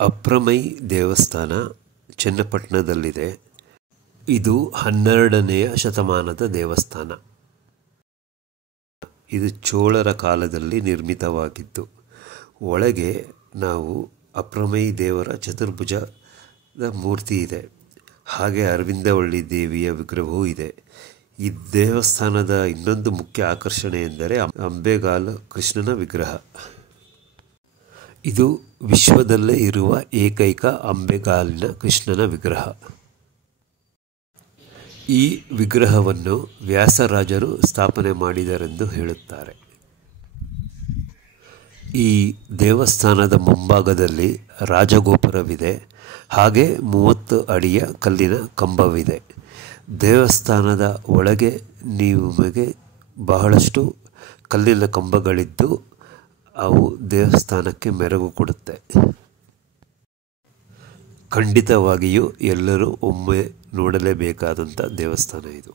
ಅಪ್ರಮೈ ದೇವಸ್ಥಾನ ಚನ್ನಪಟ್ಟಣದಲ್ಲಿದೆ. ಇದು 12ನೇ ಶತಮಾನದ ದೇವಸ್ಥಾನ. ಇದು ಚೋಳರ ಕಾಲದಲ್ಲಿ ನಿರ್ಮಿತವಾಗಿತ್ತು. ಒಳಗೆ ನಾವು ಅಪ್ರಮೈ ದೇವರ ಚತುರ್ಭುಜದ ಮೂರ್ತಿ ಇದೆ. ಹಾಗೆ ಅರವಿಂದವಳ್ಳಿ ದೇವಿಯ ವಿಗ್ರಹವೂ ಇದೆ. ಈ ದೇವಸ್ಥಾನದ ಇನ್ನೊಂದು ಮುಖ್ಯ ಆಕರ್ಷಣೆ ಎಂದರೆ ಅಂಬೆಗಾಲು ಕೃಷ್ಣನ ವಿಗ್ರಹ. ಇದು ವಿಶ್ವದಲ್ಲೇ ಇರುವ ಏಕೈಕ ಅಂಬೆಗಾಲಿನ ಕೃಷ್ಣನ ವಿಗ್ರಹ. ಈ ವಿಗ್ರಹವನ್ನು ವ್ಯಾಸರಾಜರು ಸ್ಥಾಪನೆ ಮಾಡಿದರೆಂದು ಹೇಳುತ್ತಾರೆ. ಈ ದೇವಸ್ಥಾನದ ಮುಂಭಾಗದಲ್ಲಿ ರಾಜಗೋಪುರವಿದೆ. ಹಾಗೆ 30 ಅಡಿಯ ಕಲ್ಲಿನ ಕಂಬವಿದೆ. ದೇವಸ್ಥಾನದ ಒಳಗೆ ನಿಮಗೆ ಬಹಳಷ್ಟು ಕಲ್ಲಿನ ಕಂಬಗಳಿದ್ದು ಅವು ದೇವಸ್ಥಾನಕ್ಕೆ ಮೆರುಗು ಕೊಡುತ್ತೆ. ಖಂಡಿತವಾಗಿಯೂ ಎಲ್ಲರೂ ಒಮ್ಮೆ ನೋಡಲೇಬೇಕಾದಂಥ ದೇವಸ್ಥಾನ ಇದು.